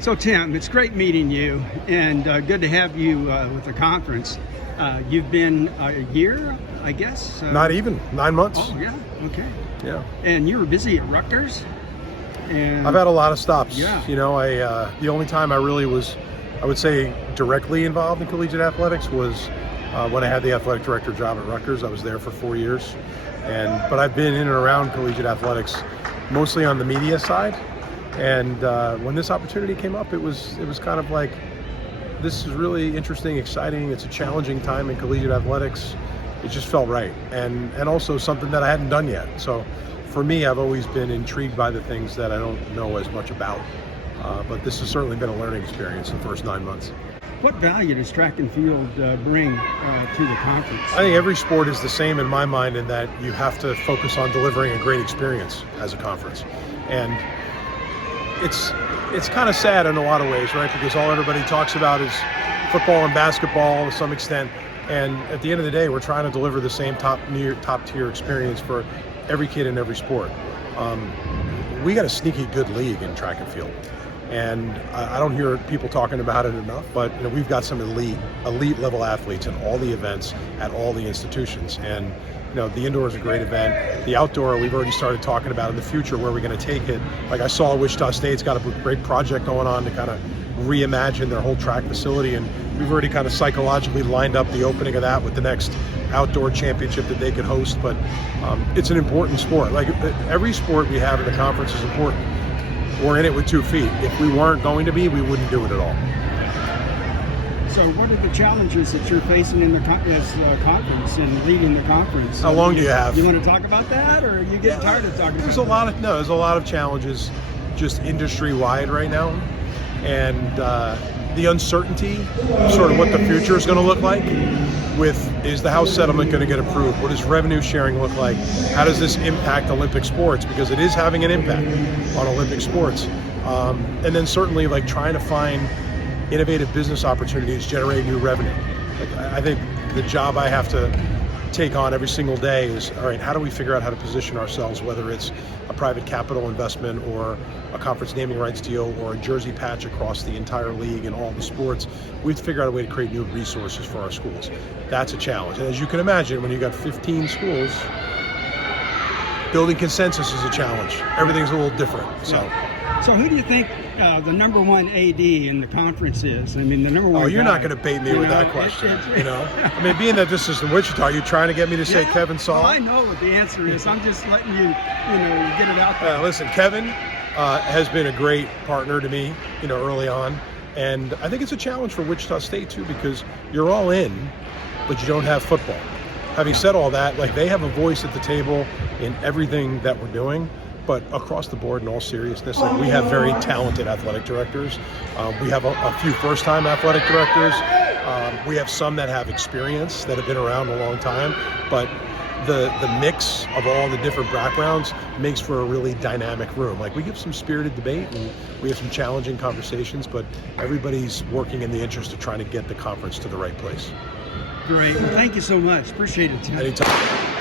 So Tim, it's great meeting you, and good to have you with the conference. You've been a year, I guess? Not even, 9 months. Oh, yeah, okay. Yeah. And you were busy at Rutgers? And I've had a lot of stops. Yeah. You know, the only time I really was, I would say, directly involved in collegiate athletics was when I had the athletic director job at Rutgers. I was there for 4 years. But I've been in and around collegiate athletics, mostly on the media side. And when this opportunity came up, it was kind of like, this is really interesting, exciting. It's a challenging time in collegiate athletics. It just felt right, and also something that I hadn't done yet. So for me, I've always been intrigued by the things that I don't know as much about. But this has certainly been a learning experience the first 9 months. What value does track and field bring to the conference? I think every sport is the same in my mind in that you have to focus on delivering a great experience as a conference. And it's kind of sad in a lot of ways, right? Because all everybody talks about is football and basketball to some extent. And at the end of the day, we're trying to deliver the same top tier experience for every kid in every sport. We got a sneaky good league in track and field. And I don't hear people talking about it enough, but you know, we've got some elite level athletes in all the events at all the institutions. And you know, the indoor is a great event. The outdoor, we've already started talking about in the future where we're going to take it. Like I saw Wichita State's got a great project going on to kind of reimagine their whole track facility, and we've already kind of psychologically lined up the opening of that with the next outdoor championship that they could host. But it's an important sport. Like every sport we have in the conference is important. We're in it with 2 feet. If we weren't going to be, we wouldn't do it at all. So what are the challenges that you're facing in the conference and leading the conference? How long do you have? You want to talk about that, or you get tired of talking There's about a lot of challenges just industry-wide right now. And the uncertainty, sort of what the future is going to look like is the House settlement going to get approved? What does revenue sharing look like? How does this impact Olympic sports? Because it is having an impact on Olympic sports. And then certainly like trying to find innovative business opportunities, generate new revenue. Like, I think the job I have to take on every single day is, all right, how do we figure out how to position ourselves, whether it's a private capital investment or a conference naming rights deal or a jersey patch across the entire league and all the sports. We have to figure out a way to create new resources for our schools. That's a challenge. And as you can imagine, when you've got 15 schools, building consensus is a challenge. Everything's a little different. So who do you think the number one AD in the conference is? I mean, the number one. Oh, you're guy. not going to bait me with that question. You know, I mean, being that this is in Wichita, are you trying to get me to say Kevin Saul? Well, I know what the answer is. I'm just letting you get it out there. Listen, Kevin has been a great partner to me, early on, and I think it's a challenge for Wichita State too, because you're all in, but you don't have football. Having said all that, like, they have a voice at the table in everything that we're doing. But across the board, in all seriousness, like, we have very talented athletic directors. We have a few first-time athletic directors. We have some that have experience, that have been around a long time. But the mix of all the different backgrounds makes for a really dynamic room. Like, we give some spirited debate and we have some challenging conversations, but everybody's working in the interest of trying to get the conference to the right place. Great. Well, thank you so much. Appreciate it, Tim. Anytime.